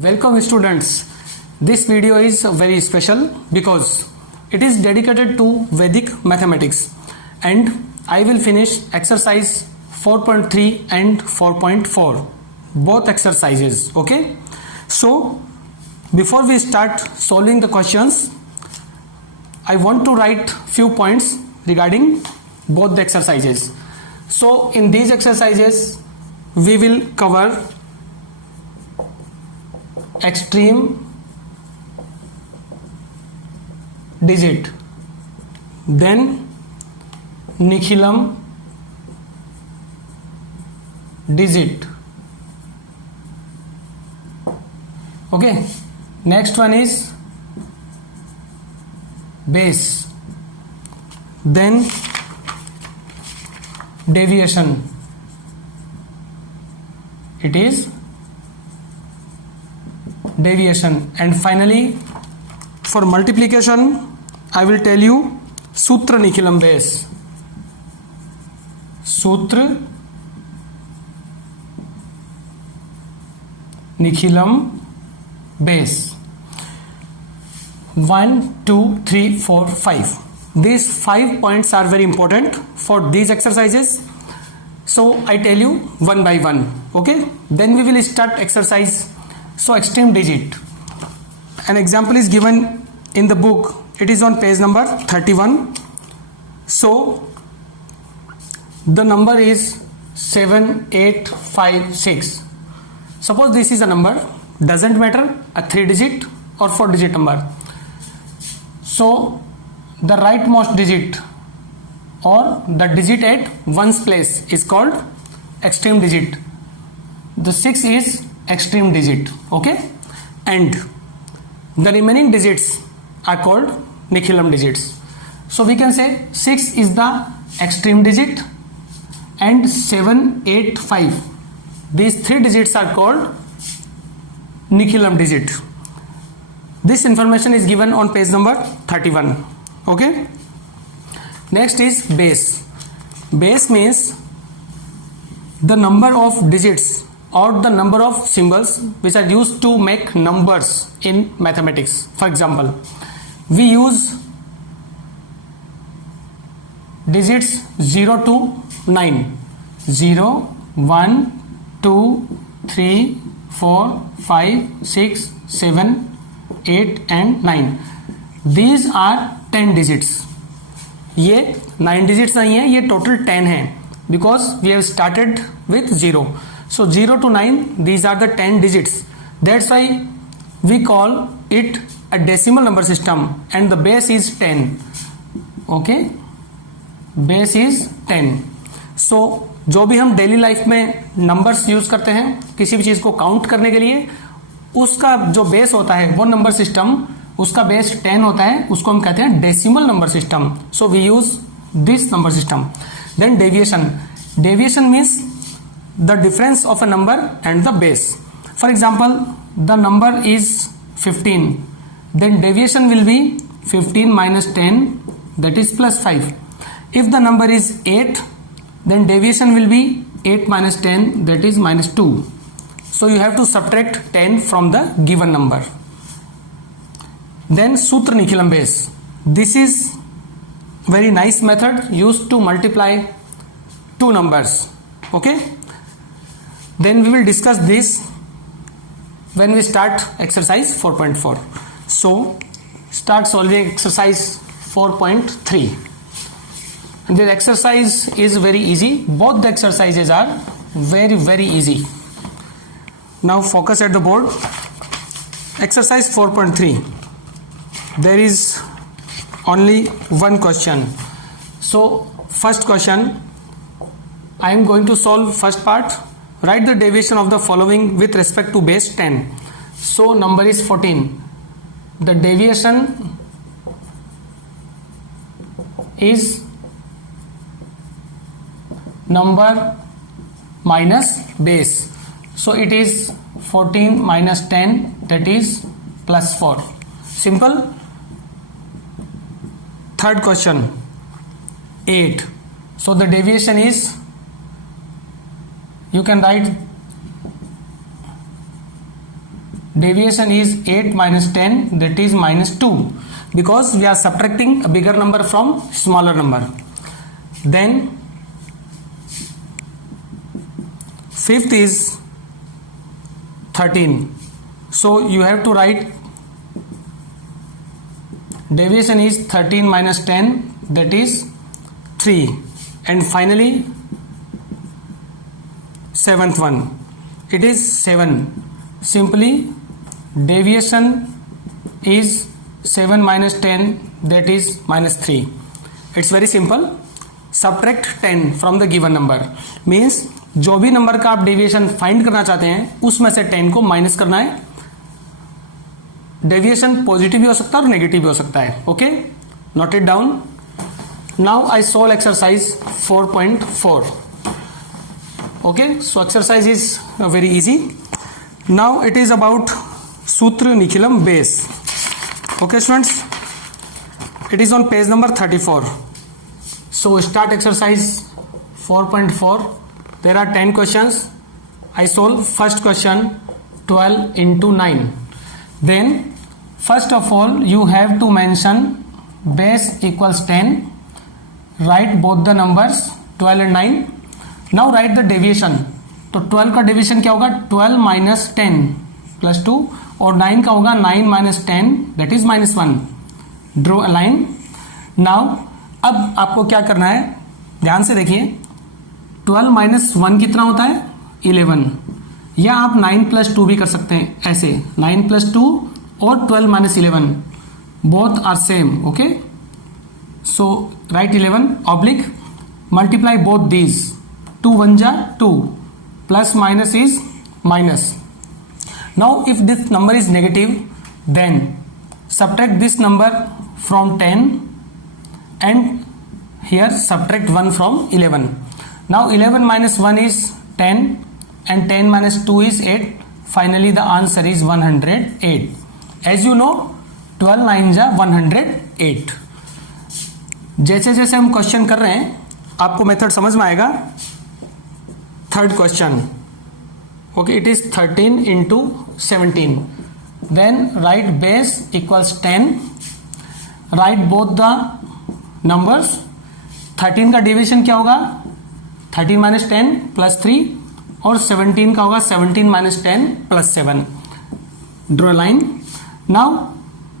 Welcome students. This video is very special because it is dedicated to Vedic mathematics and I will finish exercise 4.3 and 4.4 both exercises. Okay, so before we start solving the questions, I want to write few points regarding both the exercises. So in these exercises we will cover extreme digit, then nihilum digit. Okay, next one is base, then deviation. It is deviation, and finally for multiplication I will tell you Sutra Nihilum base. Sutra Nihilum base. 1, 2, 3, 4, 5. These 5 points are very important for these exercises. So I tell you one by one. Okay, then we will start exercise. So extreme digit, an example is given in the book. It is on page number 31. So the number is 7856. Suppose this is a number, doesn't matter a 3-digit or 4-digit number. So the rightmost digit or the digit at one's place is called extreme digit. The 6 is extreme digit. Okay, and the remaining digits are called nihilum digits. So we can say 6 is the extreme digit and 785, these 3 digits are called nihilum digit. This information is given on page number 31. Okay, next is base. Base means the number of digits or the number of symbols which are used to make numbers in mathematics. For example, we use digits 0 to 9. 0, 1, 2, 3, 4, 5, 6, 7, 8 and 9. These are 10 digits. ये 9 digits नहीं है, ये total 10 है because we have started with 0. So 0 to 9, these are the 10 digits. That's why we call it a decimal number system and the base is 10. Okay, base is 10. So जो भी हम daily life में numbers use करते हैं किसी भी चीज को काउंट करने के लिए, उसका जो बेस होता है वो नंबर सिस्टम, उसका बेस 10 होता है, उसको हम कहते हैं decimal number system. So we use this number system. Then deviation. Deviation means the difference of a number and the base. For example, the number is 15, then deviation will be 15 minus 10, that is plus 5. If the number is 8, then deviation will be 8 minus 10, that is minus 2. So you have to subtract 10 from the given number. Then Sutra Nihilum base. This is very nice method used to multiply two numbers. Okay, then we will discuss this when we start exercise 4.4. So start solving exercise 4.3. And this exercise is very easy. Both the exercises are very easy. Now focus at the board. Exercise 4.3. There is only one question. So first question, I am going to solve first part. Write the deviation of the following with respect to base 10. So number is 14. The deviation is number minus base. So it is 14 minus 10, that is plus 4. Simple. Third question, 8. So the deviation is, you can write deviation is 8 minus 10, that is minus 2, because we are subtracting a bigger number from smaller number. Then fifth is 13. So you have to write deviation is 13 minus 10, that is 3. And finally seventh one, it is 7. Simply deviation is 7 minus 10, that is minus 3. It's very simple. Subtract 10 from the given number, means जो भी number का आप deviation find करना चाहते हैं उसमें से 10 को माइनस करना है. डेविएशन पॉजिटिव भी हो सकता है और नेगेटिव भी हो सकता है. Okay, note it down. Now I solve exercise 4.4. Okay, so exercise is very easy. Now it is about sutra Nikhilam base. Okay students, it is on page number 34. So start exercise 4.4. There are 10 questions. I solve first question 12 into 9. Then first of all you have to mention base equals 10. Write both the numbers 12 and 9. Now write the deviation. तो 12 का deviation क्या होगा? 12 minus 10 plus 2, और 9 का होगा 9 minus 10, that is minus 1. Draw a line. Now अब आपको क्या करना है, ध्यान से देखिए. 12 माइनस 1 कितना होता है? 11. या आप 9 प्लस 2 भी कर सकते हैं ऐसे. 9 प्लस 2 और 12 minus 11 both are same. Okay, so right 11 oblique multiply both these. 2 1 जा 2, plus minus is minus. Now if this number is negative, then subtract this number from 10 and here subtract 1 from 11. Now 11 minus 1 is 10 and 10 minus 2 is 8. Finally the answer is 108. As you know 12 9 जा 108. जैसे जैसे हम question कर रहे हैं आपको method समझ में आएगा. Third question. Okay, it is 13 into 17. Then write base equals 10. Write both the numbers. 13 का डिविजन क्या होगा? 13 minus 10 plus 3, और 17 का होगा 17 minus 10 plus 7. Draw a line. Now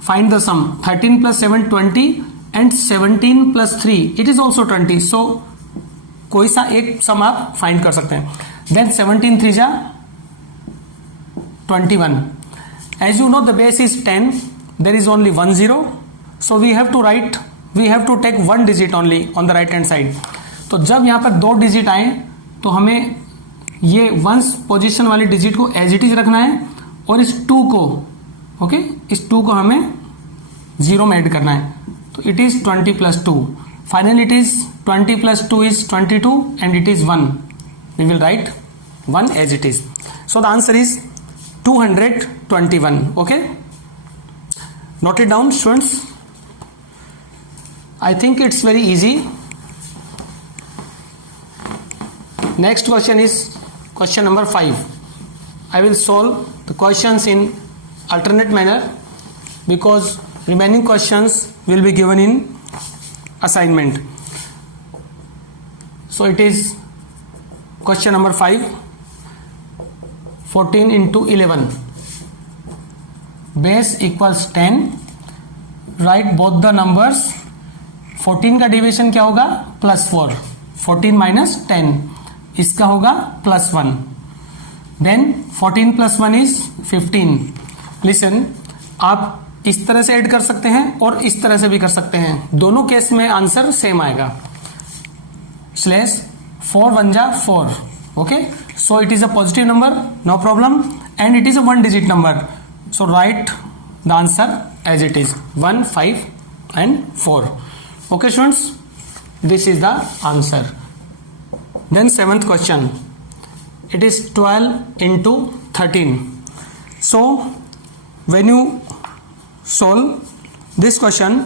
find the sum. 13 plus 7 20 and 17 plus 3 it is also 20. So कोई सा एक सम आप फाइंड कर सकते हैं. देन 17 3 जा 21. As you know the base is 10, there is only 1 0, so we have to take 1 digit only on the right hand side. तो जब यहां पर 2 डिजिट आए तो हमें ये 1 पोजीशन वाली डिजिट को एज इट इज रखना है, और इस 2 को ओके इस 2 को हमें 0 में ऐड करना है. तो it is 20 plus 2. Finally it is 20 plus 2 is 22 and it is 1. We will write 1 as it is. So the answer is 221. Okay, note it down students. I think it's very easy. Next question is question number 5. I will solve the questions in alternate manner because remaining questions will be given in assignment. So it is question number 5. 14 into 11. Base equals 10. Write both the numbers. 14 का division क्या होगा? Plus 4. 14 minus 10 इसका होगा plus 1. Then 14 plus 1 is 15. Listen, आप इस तरह से add कर सकते हैं और इस तरह से भी कर सकते हैं. दोनों केस में आंसर सेम आएगा. स्लेस 4 1 जा 4. Okay, so it is a positive number, no problem, and it is a 1 digit number. So write the answer as it is 1 5 and 4. Okay students, this is the answer. Then 7th question. It is 12 into 13. So when you solve this question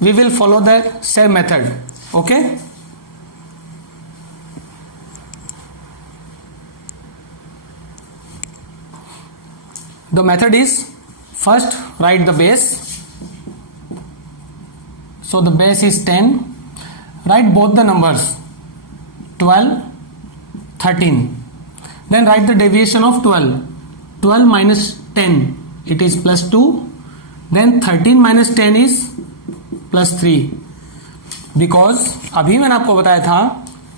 we will follow the same method. Okay, The method is, first write the base. So the base is 10. Write both the numbers 12, 13. Then write the deviation of 12. 12 minus 10, it is plus 2. Then 13 minus 10 is plus 3. Because अभी मैंने आपको बताया था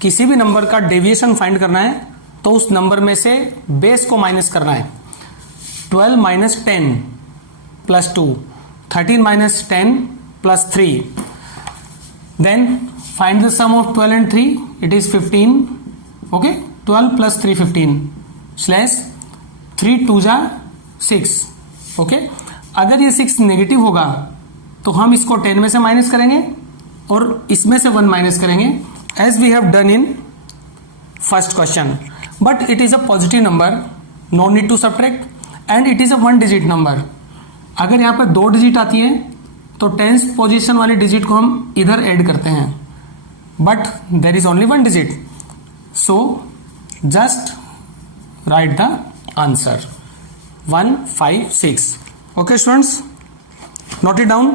किसी भी number का deviation find करना है तो उस नंबर में से बेस को माइनस करना है. 12 minus 10 plus 2, 13 minus 10 plus 3. Then find the sum of 12 and 3. It is 15. Okay, 12 plus 3 15 slash 3 2 जा 6. Okay, अगर ये 6 नेगेटिव होगा तो हम इसको 10 में से माइनस करेंगे और इसमें से 1 माइनस करेंगे, as we have done in first question. But it is a positive number, no need to subtract, and it is a 1 digit number. अगर यहाँ पर 2 डिजिट आती है तो 10th पोजीशन वाली डिजिट को हम इधर ऐड करते हैं, but there is only 1 digit, so just write the answer 156. Okay students, note it down.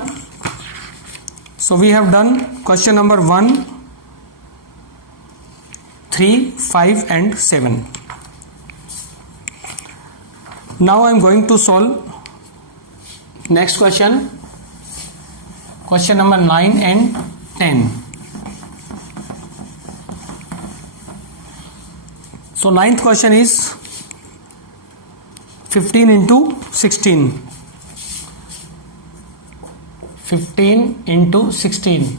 So we have done question number 1, 3, 5 and 7. Now I am going to solve next question. Question number 9 and 10. So ninth question is 15 into 16. 15 into 16.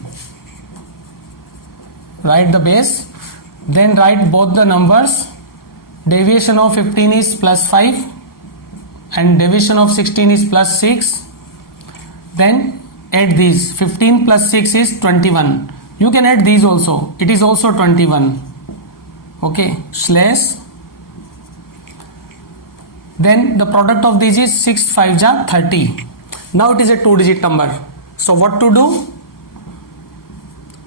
Write the base. Then write both the numbers. Deviation of 15 is plus 5 and deviation of 16 is plus 6. Then add these. 15 plus 6 is 21. You can add these also. It is also 21. Okay, slash. Then the product of these is 6 5 ja 30. Now it is a 2 digit number. So what to do?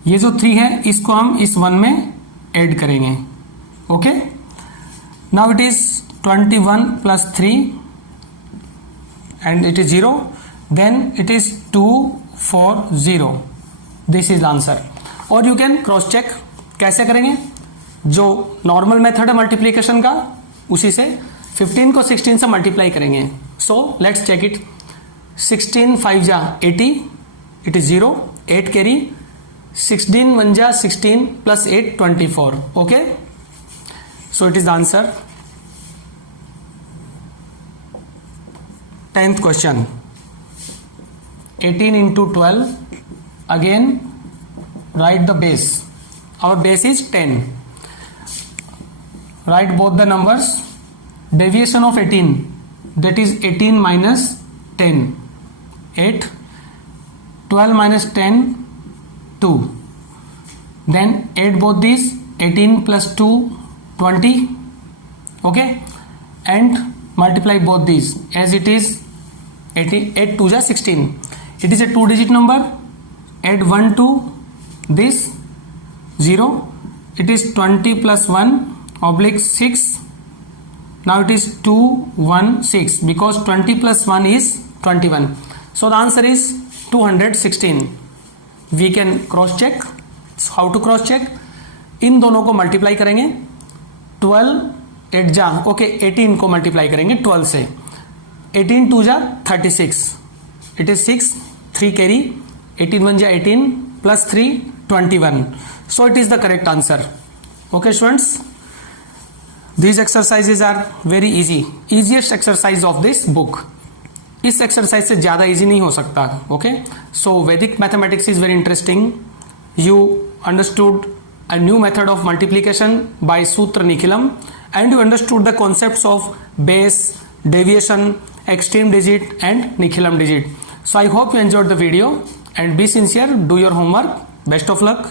ये जो 3 है इसको हम इस 1 में add करेंगे. Okay. Now it is 21 plus 3 and it is 0. Then it is 240. This is the answer. और you can cross check. कैसे करेंगे? जो नॉर्मल मेथड है मल्टीप्लीकेशन का उसी से 15 को 16 से मल्टीप्लाई करेंगे. So let's check it. 16 5 जा 80, इट इज 0, 8 कैरी. 16 1 जा 16 plus 8 24. Okay, so it is the answer. 10th question. 18 into 12. Again write the base. Our base is 10. Write both the numbers. Deviation of 18, that is 18 minus 10, 8. 12 minus 10, 2. Then add both these. 18 plus 2 20. Okay, and multiply both these as it is 8 2 ja 16. It is a 2 digit number. Add 1 to this 0. It is 20 plus 1 oblique 6. Now it is 216 because 20 plus 1 is 21. So the answer is 216. We can cross check. So how to cross check? इन दोनों को multiply करेंगे. 12 8 जा okay 18 को multiply करेंगे 12 से. 18 2 जा 36. It is 6 3 carry. 18 1 ja 18 plus 3 21. So it is the correct answer. Okay students, these exercises are very easy. Easiest exercise of this book. इस exercise से ज़्यादा इजी नहीं हो सकता. ओके, सो वैदिक mathematics is very interesting. You understood a new method of multiplication bye सूत्र Nikhilam and you understood the concepts of base, deviation, extreme digit and Nikhilam digit. So I hope you enjoyed the video and be sincere, do your homework. Best of luck.